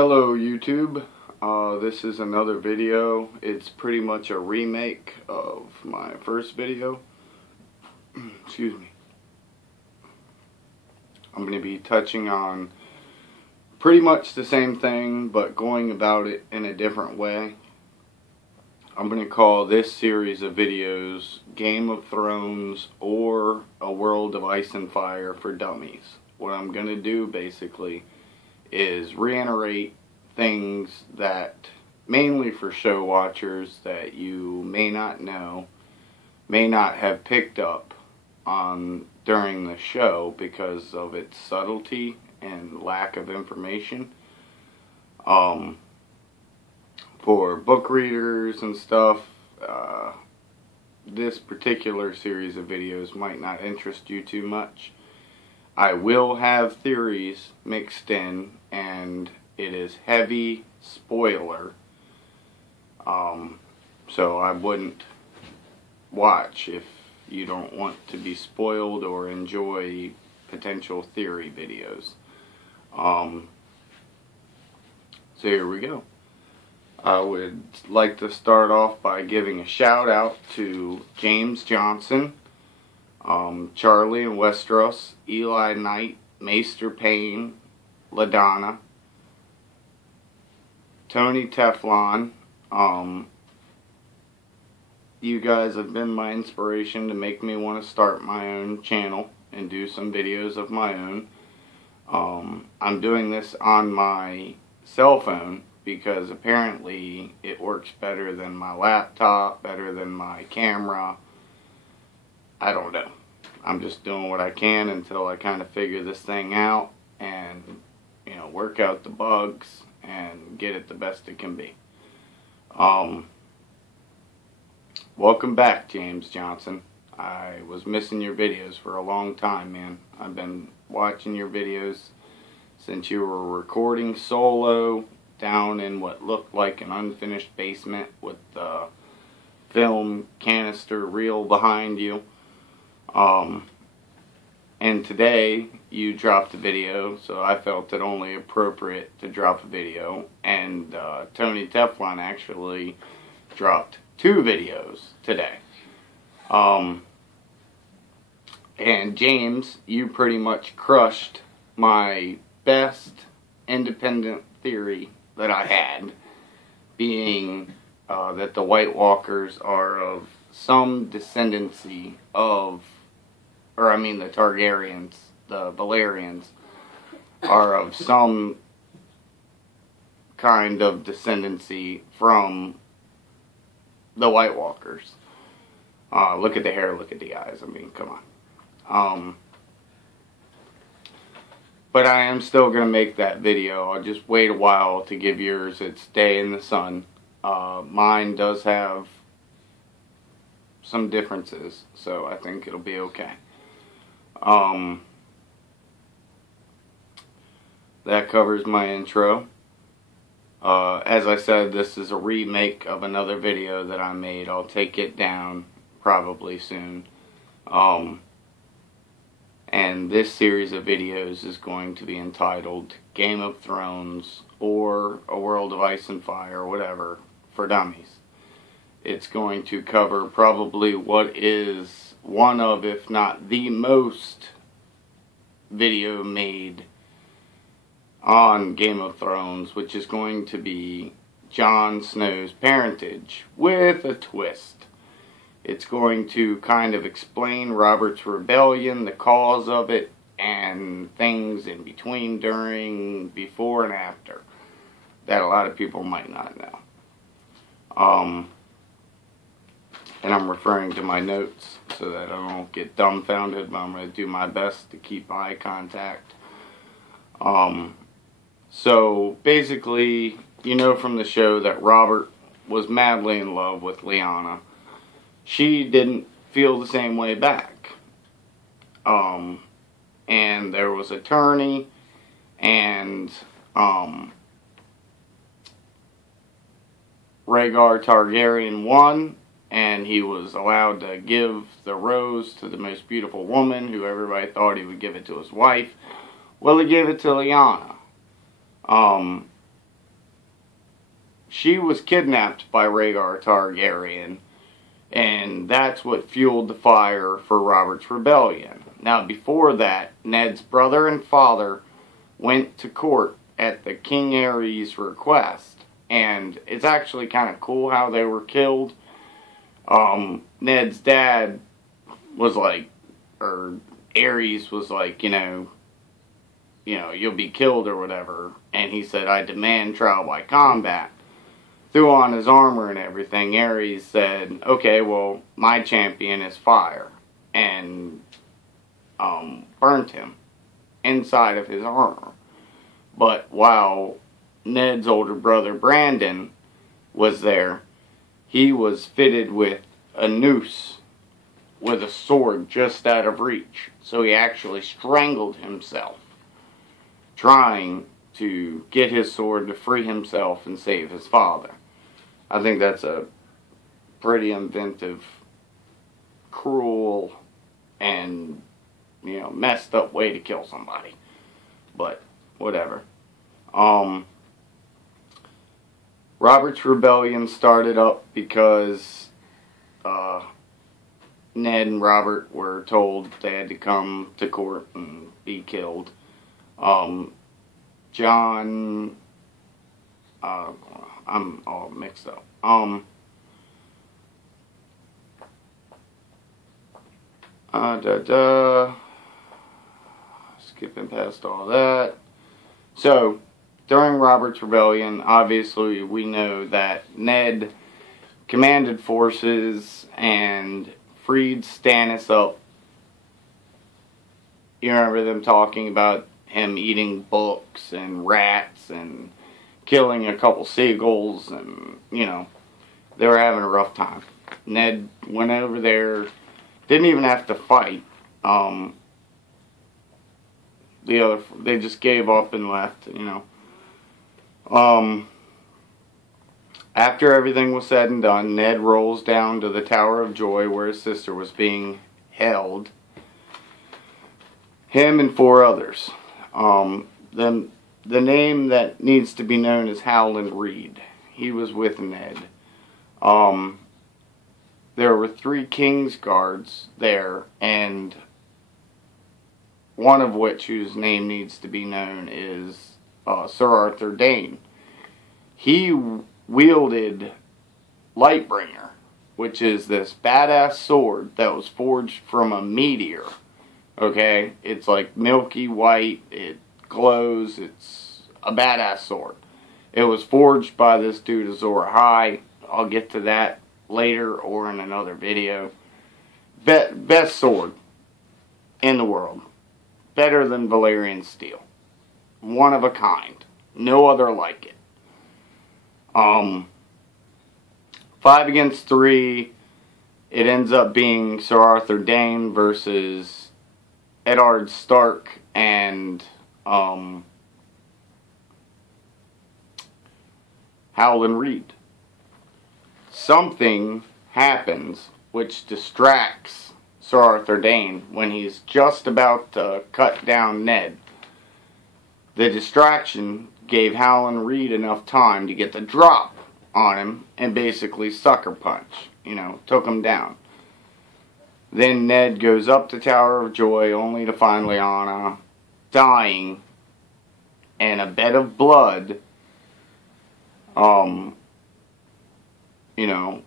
Hello YouTube, this is another video. It's pretty much a remake of my first video. Excuse me. I'm going to be touching on pretty much the same thing, but going about it in a different way. I'm going to call this series of videos Game of Thrones or A World of Ice and Fire for Dummies. What I'm going to do basically is reiterate things that, mainly for show watchers, that you may not know, may not have picked up on during the show because of its subtlety and lack of information. For book readers and stuff, this particular series of videos might not interest you too much. I will have theories mixed in, and it is heavy spoiler, so I wouldn't watch if you don't want to be spoiled or enjoy potential theory videos. So here we go. I would like to start off by giving a shout out to James Johnson, Charlie in Westeros, Eli Knight, Maester Payne, LaDonna, Tony Teflon. You guys have been my inspiration to make me want to start my own channel and do some videos of my own. I'm doing this on my cell phone because apparently it works better than my laptop, better than my camera. I don't know. I'm just doing what I can until I kind of figure this thing out and, you know, work out the bugs and get it the best it can be. Welcome back, James Johnson. I was missing your videos for a long time, man. I've been watching your videos since you were recording solo down in what looked like an unfinished basement with the film canister reel behind you. And today you dropped a video, so I felt it only appropriate to drop a video. And Tony Teflon actually dropped 2 videos today. And James, you pretty much crushed my best independent theory that I had, being that the White Walkers are of some descendancy of, or I mean the Targaryens, the Valerians, are of some kind of descendancy from the White Walkers. Look at the hair, look at the eyes, I mean, come on. But I am still going to make that video. I'll just wait a while to give yours its day in the sun. Mine does have some differences, so I think it'll be okay. That covers my intro. As I said, this is a remake of another video that I made. I'll take it down probably soon. And this series of videos is going to be entitled Game of Thrones or A World of Ice and Fire, or whatever, for Dummies. It's going to cover probably what is one of, if not the most, video made on Game of Thrones, which is going to be Jon Snow's parentage with a twist. It's going to kind of explain Robert's rebellion, the cause of it, and things in between, during, before, and after that a lot of people might not know. And I'm referring to my notes so that I don't get dumbfounded, but I'm going to do my best to keep eye contact. So basically, you know from the show that Robert was madly in love with Lyanna. She didn't feel the same way back. And there was a tourney, and Rhaegar Targaryen won, and he was allowed to give the rose to the most beautiful woman, who everybody thought he would give it to his wife. Well, he gave it to Lyanna. she was kidnapped by Rhaegar Targaryen, and that's what fueled the fire for Robert's rebellion. Now, before that, Ned's brother and father went to court at the King Aerys' request, and it's actually kind of cool how they were killed. Ned's dad was like, or Aerys was like, you'll be killed or whatever, and he said, I demand trial by combat. Threw on his armor and everything. Aerys said, okay, well, my champion is fire, and burnt him inside of his armor. But while Ned's older brother Brandon was there, he was fitted with a noose with a sword just out of reach. So he actually strangled himself, trying to get his sword to free himself and save his father. I think that's a pretty inventive, cruel, and, messed up way to kill somebody. But, whatever. Robert's rebellion started up because Ned and Robert were told they had to come to court and be killed. John, I'm all mixed up. Skipping past all that. So, during Robert's rebellion, obviously we know that Ned commanded forces and freed Stannis up. You remember them talking about him eating books and rats and killing a couple seagulls, and, they were having a rough time. Ned went over there, didn't even have to fight. They just gave up and left, After everything was said and done, Ned rolls down to the Tower of Joy where his sister was being held. Him and 4 others. The name that needs to be known is Howland Reed. He was with Ned. There were 3 King's Guards there, and one of which, whose name needs to be known, is Sir Arthur Dayne. He wielded Lightbringer, which is this badass sword that was forged from a meteor. Okay? It's like milky white, it glows, it's a badass sword. It was forged by this dude Azor Ahai. I'll get to that later or in another video. Best sword in the world. Better than Valyrian steel. One of a kind. No other like it. 5 against 3. It ends up being Sir Arthur Dayne versus Eddard Stark and Howland Reed. Something happens which distracts Sir Arthur Dayne when he's just about to cut down Ned. The distraction gave Howland Reed enough time to get the drop on him and basically sucker punch. Took him down. Then Ned goes up to Tower of Joy only to find Lyanna dying and a bed of blood,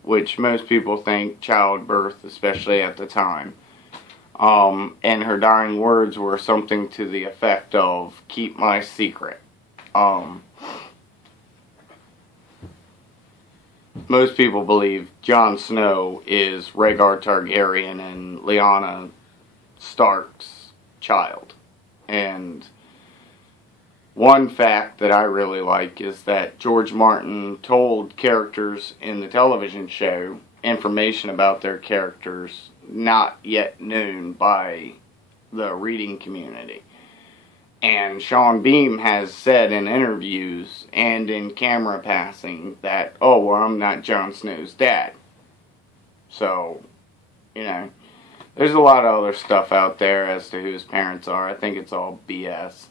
which most people think childbirth, especially at the time. And her dying words were something to the effect of, keep my secret. Most people believe Jon Snow is Rhaegar Targaryen and Lyanna Stark's child. And one fact that I really like is that George Martin told characters in the television show information about their characters not yet known by the reading community. And Sean Bean has said in interviews and in camera passing that, oh, well, I'm not Jon Snow's dad. So, there's a lot of other stuff out there as to who his parents are. I think it's all BS.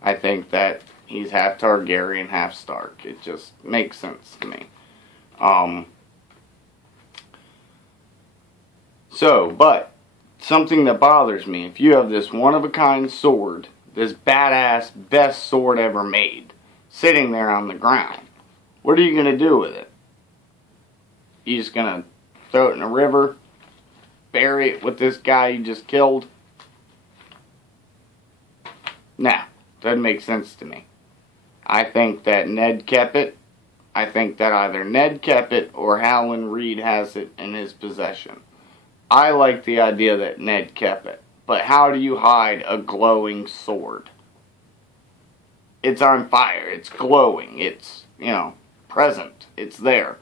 I think that He's half Targaryen, half Stark. It just makes sense to me. But something that bothers me, if you have this one-of-a-kind sword, this badass, best sword ever made, sitting there on the ground, what are you going to do with it? You just going to throw it in a river? Bury it with this guy you just killed? Nah, doesn't make sense to me. I think that Ned kept it. I think that either Ned kept it or Howland Reed has it in his possession. I like the idea that Ned kept it. But how do you hide a glowing sword? It's on fire. It's glowing. It's, present. It's there.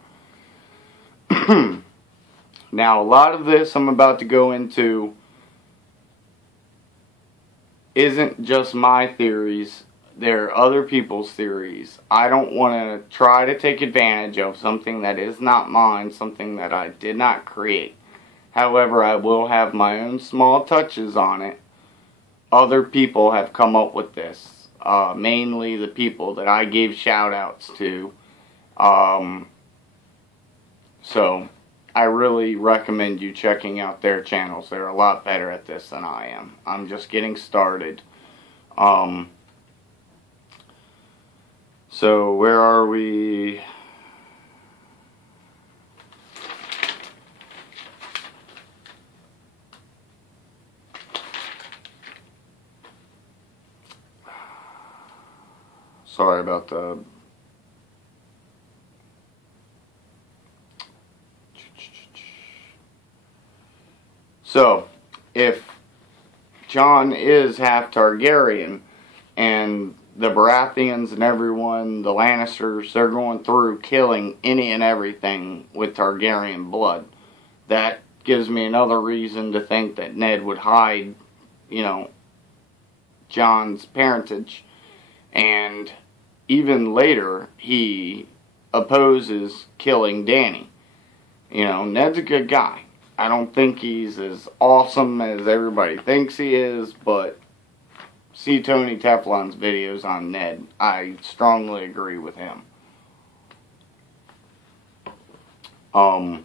Now, a lot of this I'm about to go into isn't just my theories. There are other people's theories. I don't want to try to take advantage of something that is not mine, something that I did not create. However, I will have my own small touches on it. Other people have come up with this. Mainly the people that I gave shout-outs to. So, I really recommend you checking out their channels. They're a lot better at this than I am. I'm just getting started. So, where are we? Sorry about the... So, if Jon is half Targaryen, and the Baratheons and everyone, the Lannisters, they're going through killing any and everything with Targaryen blood, that gives me another reason to think that Ned would hide, Jon's parentage. And even later, he opposes killing Dany. Ned's a good guy. I don't think he's as awesome as everybody thinks he is, but see Tony Teflon's videos on Ned. I strongly agree with him. And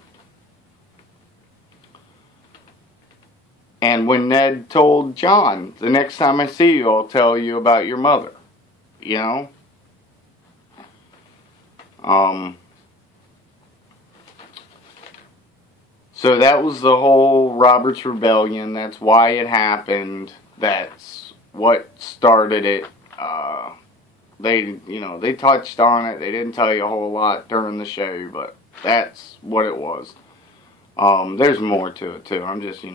when Ned told Jon, the next time I see you, I'll tell you about your mother. So that was the whole Robert's Rebellion. That's why it happened. That's what started it. They touched on it. They didn't tell you a whole lot during the show, but that's what it was. There's more to it too. I'm just,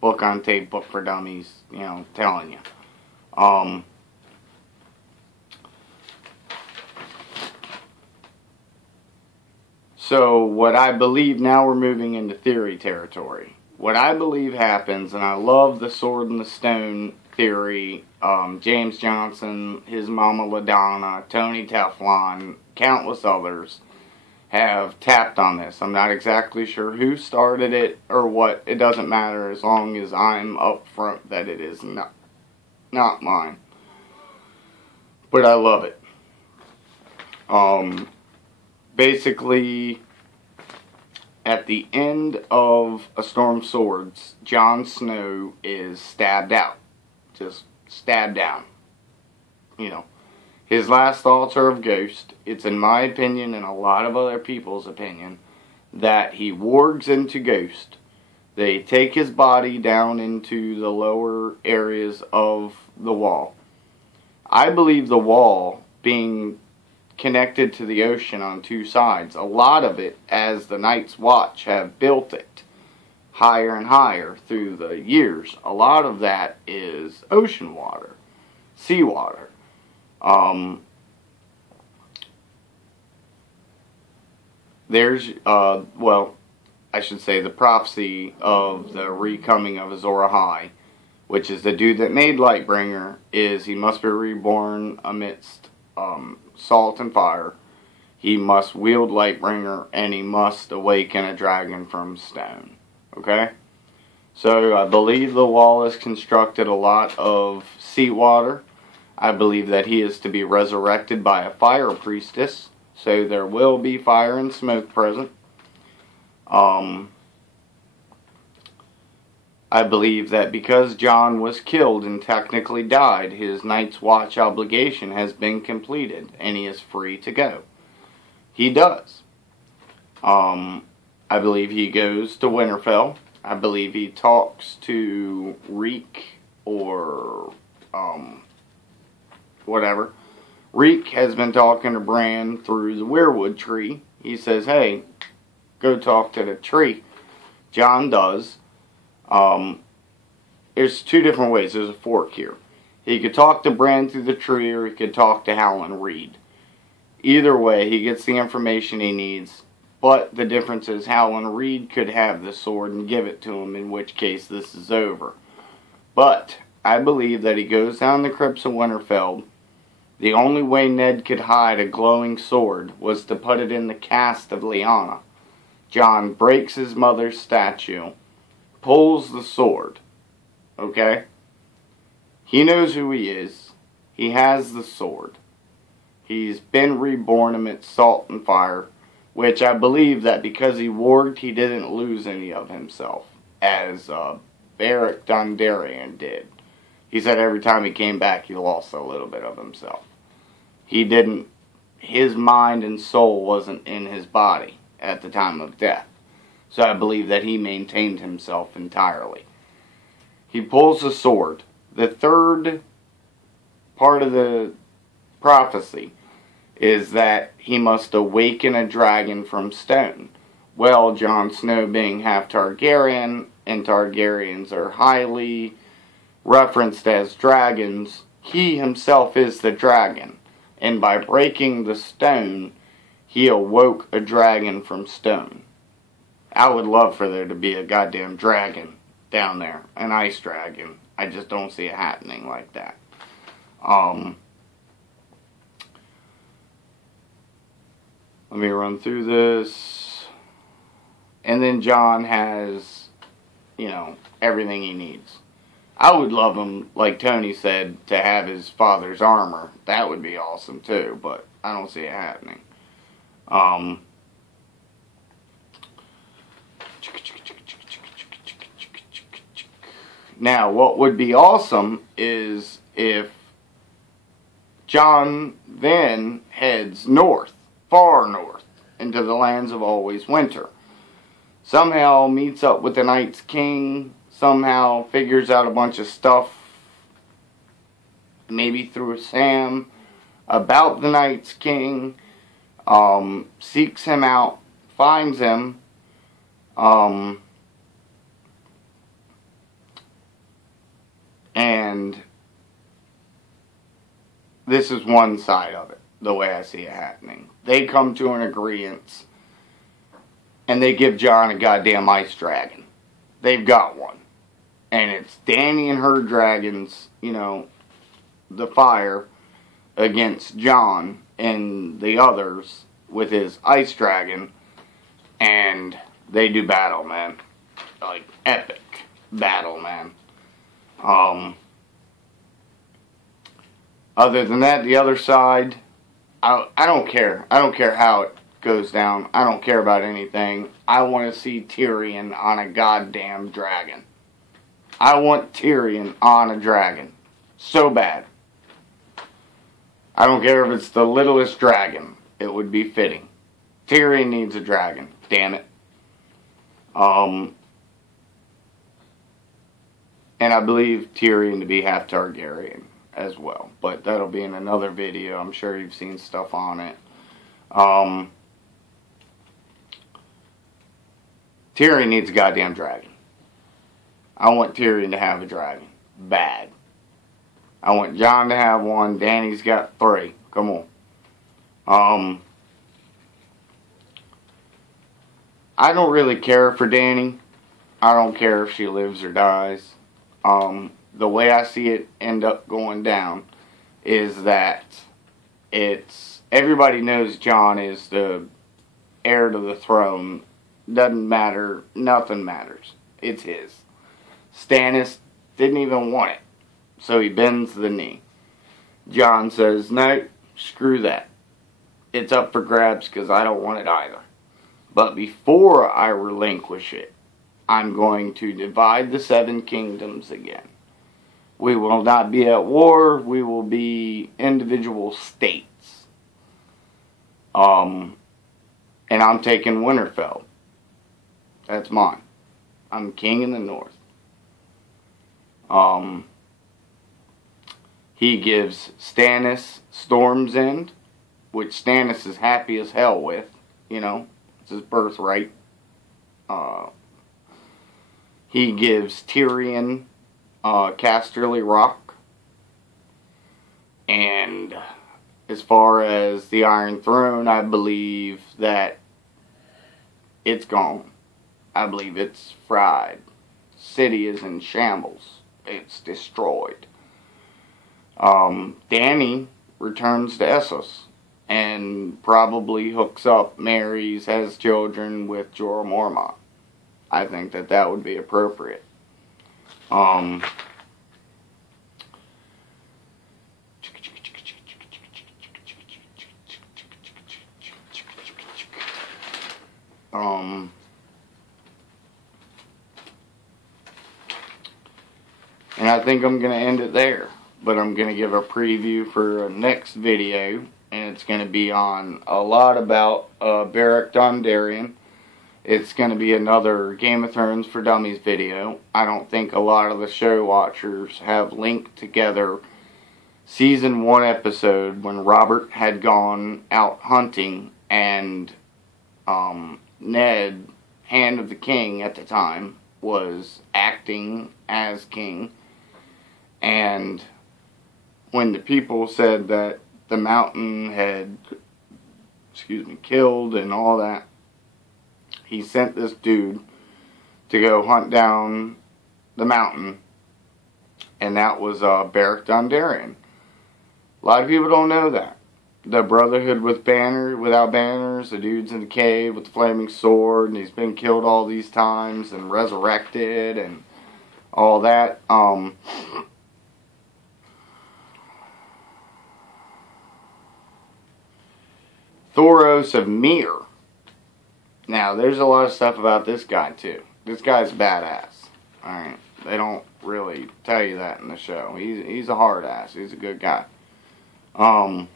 book on tape, book for dummies, telling you. So, what I believe, now we're moving into theory territory. What I believe happens, and I love the sword and the stone theory, James Johnson, his mama LaDonna, Tony Teflon, countless others have tapped on this. I'm not exactly sure who started it or what. It doesn't matter as long as I'm upfront that it is not mine. But I love it. Basically, at the end of A Storm of Swords, Jon Snow is stabbed out. Just stabbed down. His last thoughts are of Ghost. It's in my opinion and a lot of other people's opinion that he wargs into Ghost. They take his body down into the lower areas of the wall. I believe the wall being connected to the ocean on two sides, a lot of it, as the Night's Watch have built it higher and higher through the years, a lot of that is ocean water, seawater. There's, I should say the prophecy of the recoming of Azor Ahai, which is the dude that made Lightbringer, is he must be reborn amidst salt and fire. He must wield Lightbringer, and he must awaken a dragon from stone. Okay? So I believe the wall is constructed a lot of seawater. I believe that he is to be resurrected by a fire priestess, so there will be fire and smoke present. I believe that because John was killed and technically died, his Night's Watch obligation has been completed and he is free to go. He does. I believe he goes to Winterfell. I believe he talks to Reek or whatever. Reek has been talking to Bran through the weirwood tree. He says, hey, go talk to the tree. John does. There's two different ways. There's a fork here. He could talk to Bran through the tree, or he could talk to Howland Reed. Either way, he gets the information he needs, but the difference is Howland Reed could have the sword and give it to him, in which case this is over. But I believe that he goes down the crypts of Winterfell. The only way Ned could hide a glowing sword was to put it in the cast of Lyanna. Jon breaks his mother's statue, pulls the sword, okay? He knows who he is. He has the sword. He's been reborn amidst salt and fire, which I believe that because he warged, he didn't lose any of himself, as Beric Dondarrion did. He said every time he came back, he lost a little bit of himself. He didn't, his mind and soul wasn't in his body at the time of death. So I believe that he maintained himself entirely. He pulls the sword. The third part of the prophecy is that he must awaken a dragon from stone. Well, Jon Snow being half Targaryen, and Targaryens are highly referenced as dragons, he himself is the dragon. And by breaking the stone, he awoke a dragon from stone. I would love for there to be a goddamn dragon down there. An ice dragon. I just don't see it happening like that. Let me run through this. And then Jon has, you know, everything he needs. I would love him, like Tony said, to have his father's armor. That would be awesome too, but I don't see it happening. Now, what would be awesome is if Jon then heads north, far north, into the lands of always winter. Somehow meets up with the Night's King, somehow figures out a bunch of stuff, maybe through Sam, about the Night's King, seeks him out, finds him, and this is one side of it, the way I see it happening. They come to an agreement, and they give Jon a goddamn ice dragon. They've got one. And it's Dany and her dragons, you know, the fire, against Jon and the others with his ice dragon. And they do battle, man. Like, epic battle, man. Other than that, the other side, I don't care. I don't care how it goes down. I don't care about anything. I want to see Tyrion on a goddamn dragon. I want Tyrion on a dragon. So bad. I don't care if it's the littlest dragon. It would be fitting. Tyrion needs a dragon. Damn it. And I believe Tyrion to be half Targaryen as well. But that'll be in another video. I'm sure you've seen stuff on it. Tyrion needs a goddamn dragon. I want Tyrion to have a dragon. Bad. I want Jon to have one. Dany's got 3. Come on. I don't really care for Dany. I don't care if she lives or dies. The way I see it end up going down is that everybody knows Jon is the heir to the throne. Doesn't matter. Nothing matters. It's his. Stannis didn't even want it. So he bends the knee. John says, no, screw that. It's up for grabs because I don't want it either. But before I relinquish it, I'm going to divide the 7 kingdoms again. We will not be at war. We will be individual states. And I'm taking Winterfell. That's mine. I'm king in the north. He gives Stannis Storm's End, which Stannis is happy as hell with. You know, it's his birthright. He gives Tyrion Casterly Rock. And as far as the Iron Throne, I believe that it's gone. I believe it's fried. City is in shambles. It's destroyed. Dany returns to Essos and probably hooks up, marries, has children with Jorah Mormont. I think that that would be appropriate. And I think I'm going to end it there. But I'm going to give a preview for a next video. And it's going to be on a lot about Beric Dondarrion. It's going to be another Game of Thrones for Dummies video. I don't think a lot of the show watchers have linked together Season 1 episode when Robert had gone out hunting and Ned, Hand of the King at the time, was acting as king. And when the people said that the mountain had, killed and all that, he sent this dude to go hunt down the mountain, and that was Beric Dondarrion. A lot of people don't know that. The Brotherhood without banners, the dude's in the cave with the flaming sword, and he's been killed all these times and resurrected and all that. Thoros of Myr. Now, there's a lot of stuff about this guy, too. This guy's badass. Alright, they don't really tell you that in the show. He's a hard ass. He's a good guy. I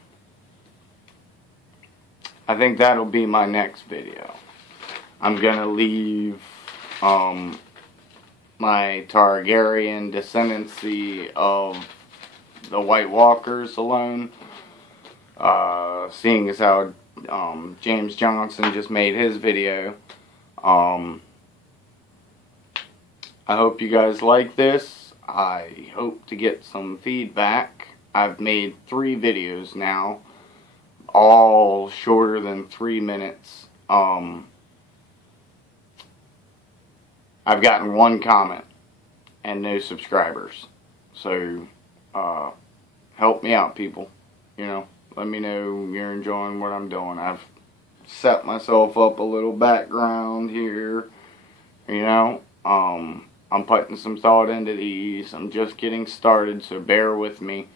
think that'll be my next video. I'm gonna leave my Targaryen descendancy of the White Walkers alone. Seeing as how James Johnson just made his video. I hope you guys like this. I hope to get some feedback. I've made 3 videos now, all shorter than 3 minutes. I've gotten 1 comment and no subscribers. So, help me out, people. You know, let me know you're enjoying what I'm doing. I've set myself up a little background here. You know, I'm putting some thought into these. I'm just getting started, so bear with me.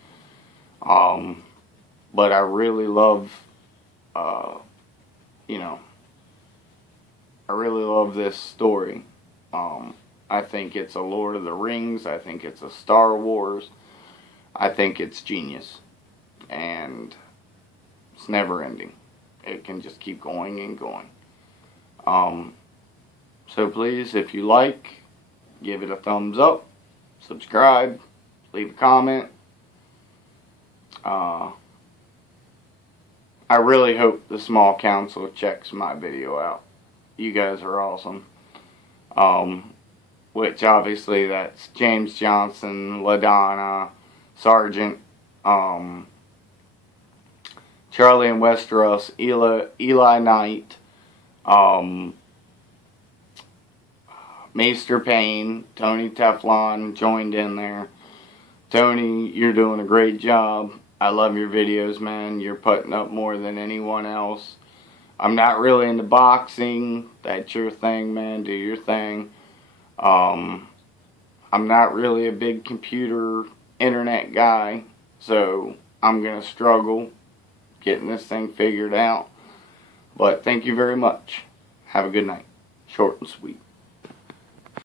But I really love, you know, I really love this story. I think it's a Lord of the Rings. I think it's a Star Wars. I think it's genius. And it's never ending. It can just keep going and going. So please, if you like, give it a thumbs up, subscribe, leave a comment. I really hope the small council checks my video out. You guys are awesome. Which obviously that's James Johnson, LaDonna, Sargent, Charlie in Westeros, Eli Knight, Maester Payne, Tony Teflon joined in there. Tony, you're doing a great job. I love your videos, man. You're putting up more than anyone else. I'm not really into boxing. That's your thing, man. Do your thing. I'm not really a big computer internet guy. So I'm going to struggle getting this thing figured out. But thank you very much. Have a good night. Short and sweet.